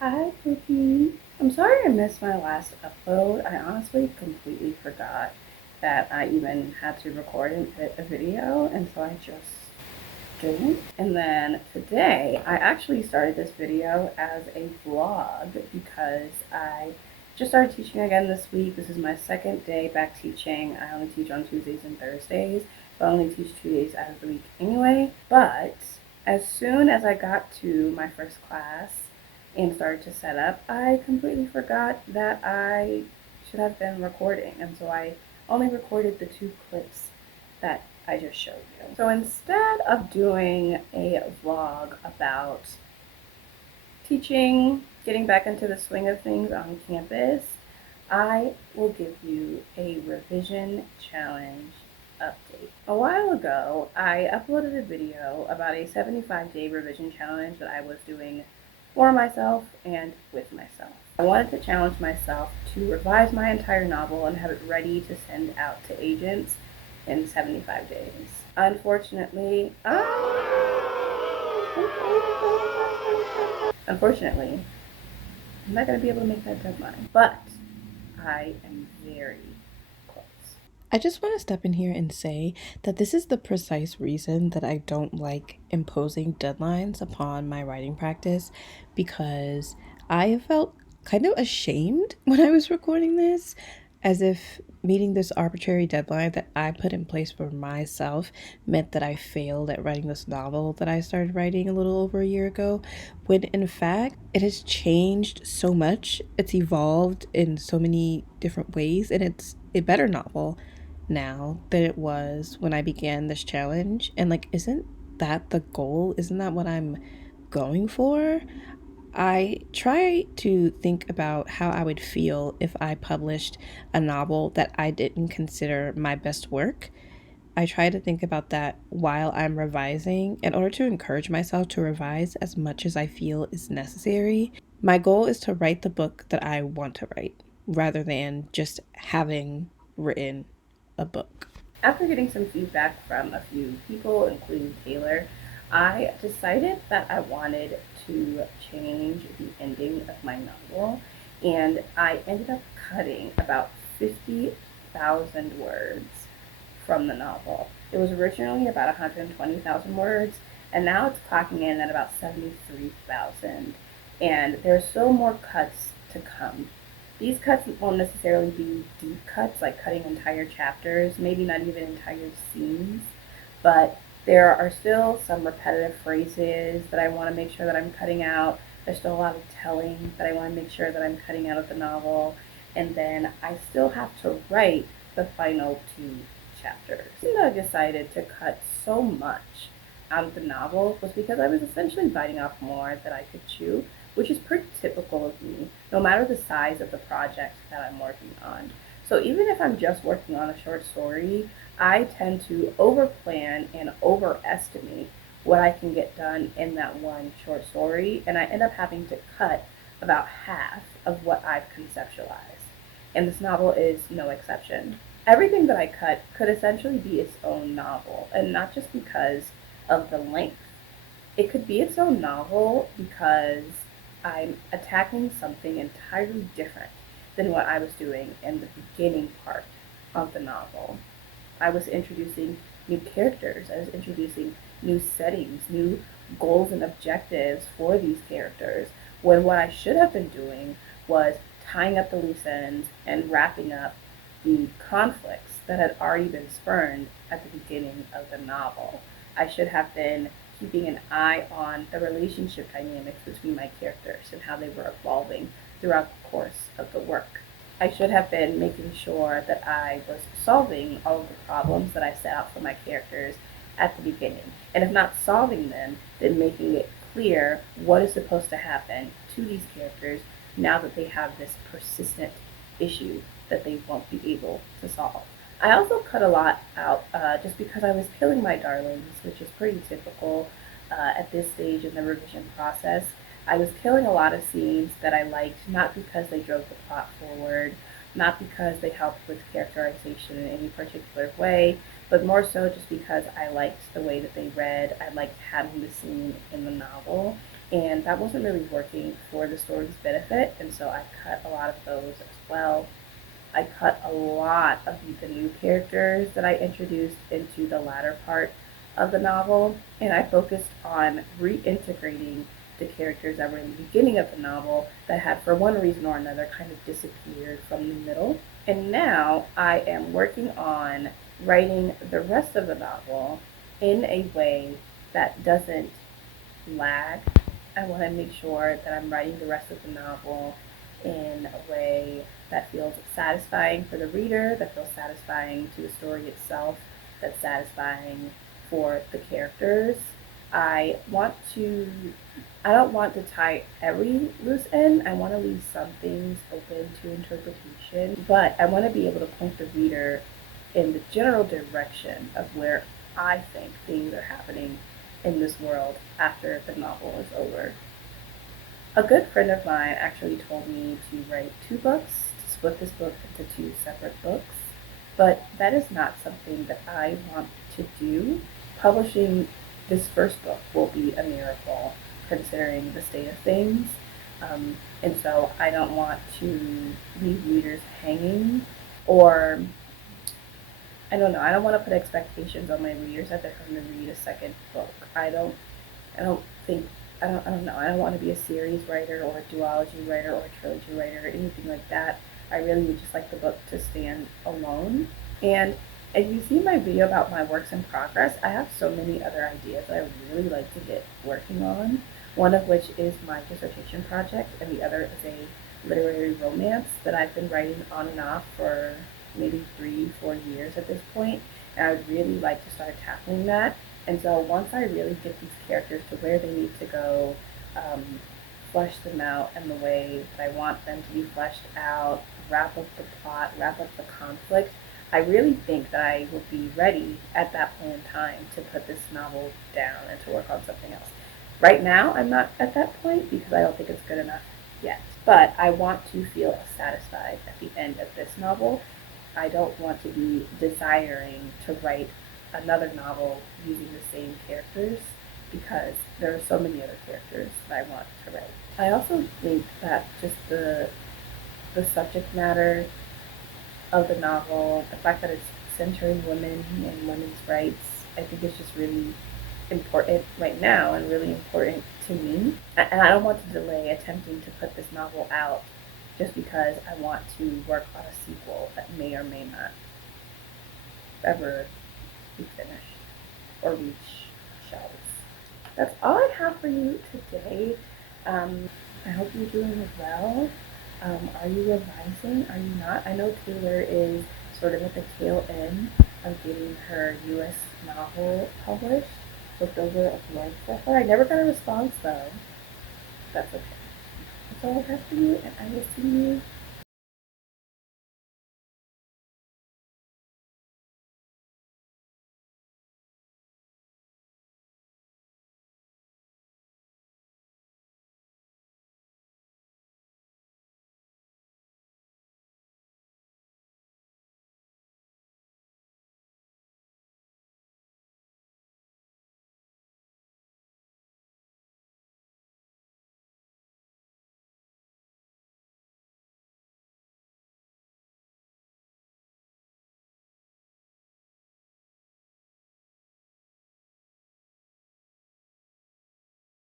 Hi, Pookie. I'm sorry I missed my last upload. I honestly completely forgot that I even had to record and edit a video, and so I just didn't. And then today, I actually started this video as a vlog because I just started teaching again this week. This is my second day back teaching. I only teach on Tuesdays and Thursdays, so I only teach 2 days out of the week anyway. But as soon as I got to my first class and started to set up, I completely forgot that I should have been recording. And so I only recorded the 2 clips that I just showed you. So instead of doing a vlog about teaching, getting back into the swing of things on campus, I will give you a revision challenge update. A while ago, I uploaded a video about a 75-day revision challenge that I was doing for myself and with myself. I wanted to challenge myself to revise my entire novel and have it ready to send out to agents in 75 days. Unfortunately, I'm not going to be able to make that deadline, but I am very close. I just want to step in here and say that this is the precise reason that I don't like imposing deadlines upon my writing practice because I felt kind of ashamed when I was recording this, as if meeting this arbitrary deadline that I put in place for myself meant that I failed at writing this novel that I started writing a little over a year ago, when in fact it has changed so much. It's evolved in so many different ways, and it's a better novel now than it was when I began this challenge. And like, isn't that the goal? Isn't that what I'm going for? I try to think about how I would feel if I published a novel that I didn't consider my best work. I try to think about that while I'm revising in order to encourage myself to revise as much as I feel is necessary. My goal is to write the book that I want to write rather than just having written a book. After getting some feedback from a few people, including Taylor, I decided that I wanted to change the ending of my novel, and I ended up cutting about 50,000 words from the novel. It was originally about 120,000 words, and now it's clocking in at about 73,000. And there's still more cuts to come. These cuts won't necessarily be deep cuts, like cutting entire chapters, maybe not even entire scenes, but there are still some repetitive phrases that I want to make sure that I'm cutting out. There's still a lot of telling that I want to make sure that I'm cutting out of the novel. And then I still have to write the final 2 chapters. The reason I decided to cut so much out of the novel was because I was essentially biting off more than I could chew, which is pretty typical of me, no matter the size of the project that I'm working on. So even if I'm just working on a short story, I tend to overplan and overestimate what I can get done in that one short story, and I end up having to cut about half of what I've conceptualized. And this novel is no exception. Everything that I cut could essentially be its own novel, and not just because of the length. It could be its own novel because I'm attacking something entirely different than what I was doing in the beginning part of the novel. I was introducing new characters, I was introducing new settings, new goals and objectives for these characters, when what I should have been doing was tying up the loose ends and wrapping up the conflicts that had already been spurned at the beginning of the novel. I should have been keeping an eye on the relationship dynamics between my characters and how they were evolving throughout the course of the work. I should have been making sure that I was solving all of the problems that I set out for my characters at the beginning. And if not solving them, then making it clear what is supposed to happen to these characters now that they have this persistent issue that they won't be able to solve. I also cut a lot out just because I was killing my darlings, which is pretty typical at this stage in the revision process. I was killing a lot of scenes that I liked, not because they drove the plot forward, not because they helped with characterization in any particular way, but more so just because I liked the way that they read. I liked having the scene in the novel, and that wasn't really working for the story's benefit, and so I cut a lot of those as well. I cut a lot of the new characters that I introduced into the latter part of the novel, and I focused on reintegrating the characters that were in the beginning of the novel that had, for one reason or another, kind of disappeared from the middle. And now I am working on writing the rest of the novel in a way that doesn't lag. I want to make sure that I'm writing the rest of the novel in a way that feels satisfying for the reader, that feels satisfying to the story itself, that's satisfying for the characters. I want to I don't want to tie every loose end. I want to leave some things open to interpretation, but I want to be able to point the reader in the general direction of where I think things are happening in this world after the novel is over. A good friend of mine actually told me to write two books, to split this book into two separate books, but that is not something that I want to do. Publishing this first book will be a miracle considering the state of things. And so I don't want to leave readers hanging, or I don't know. I don't want to put expectations on my readers that they're going to read a second book. I don't think. I don't know. I don't want to be a series writer or a duology writer or a trilogy writer or anything like that. I really would just like the book to stand alone. And if you see my video about my works in progress, I have so many other ideas that I would really like to get working on. One of which is my dissertation project, and the other is a literary romance that I've been writing on and off for maybe 3, 4 years at this point, and I would really like to start tackling that. And so once I really get these characters to where they need to go, um, flesh them out in the way that I want them to be fleshed out, wrap up the plot, wrap up the conflict, I really think that I would be ready at that point in time to put this novel down and to work on something else. Right now, I'm not at that point because I don't think it's good enough yet. But I want to feel satisfied at the end of this novel. I don't want to be desiring to write another novel using the same characters because there are so many other characters that I want to write. I also think that just the subject matter of the novel, the fact that it's centering women and women's rights, I think is just really important right now and really important to me. And I don't want to delay attempting to put this novel out just because I want to work on a sequel that may or may not ever be finished or reach shelves. That's all I have for you today. I hope you're doing well. Are you revising? Are you not? I know Taylor is sort of at the tail end of getting her US novel published. Looked over a blog for her. I never got a response though. That's okay. That's all I have for you, and I will see you